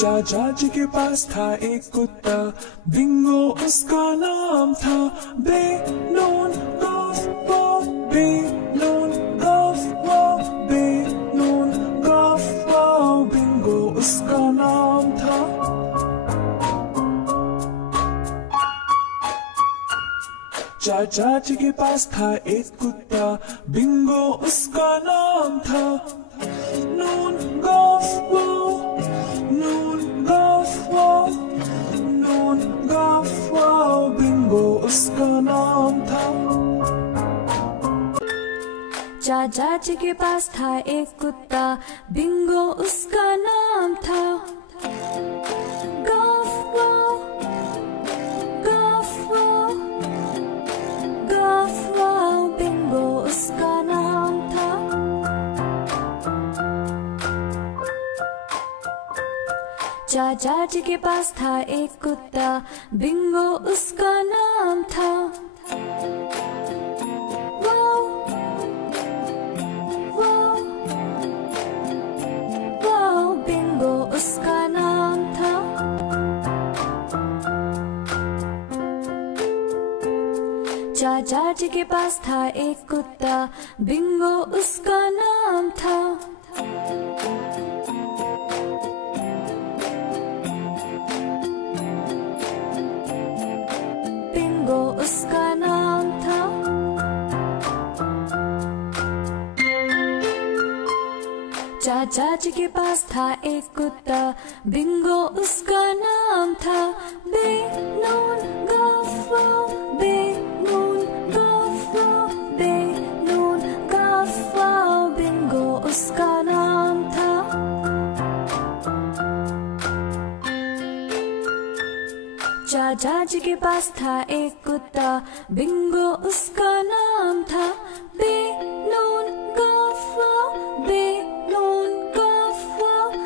चाचा जी के पास था एक कुत्ता, बिंगो उसका नाम था। बेलून गॉफ वॉफ, बेलून गॉफ वॉफ, बेलून गॉफ वॉफ, बिंगो उसका नाम था। चाचा जी के पास था एक कुत्ता, बिंगो उसका नाम था। नून गॉफ वॉफ, नून गॉफ वॉफ, नून गॉफ वॉफ, बिंगो उसका नाम था। चाचा जी के पास था एक कुत्ता, बिंगो उसका नाम था। गॉफ वॉफ, गॉफ वॉफ, गॉफ वॉफ, बिंगो उसका नाम था। चाचा जी के पास था एक कुत्ता, बिंगो उसका नाम था। वाओ, वाओ, वाओ, बिंगो उसका नाम था। चाचा जी के पास था एक कुत्ता, बिंगो उसका नाम था। बिंगो उसका नाम था। चाचा जी के पास था एक कुत्ता, बिंगो उसका नाम था। बेलून गॉफ वॉफ, बेलून गॉफ वॉफ, बेलून गॉफ वॉफ, बिंगो उसका नाम था। चाचा जी के पास था एक कुत्ता, बिंगो उसका नाम था। बेलून गॉफ वॉफ, बेलून गॉफ वॉफ,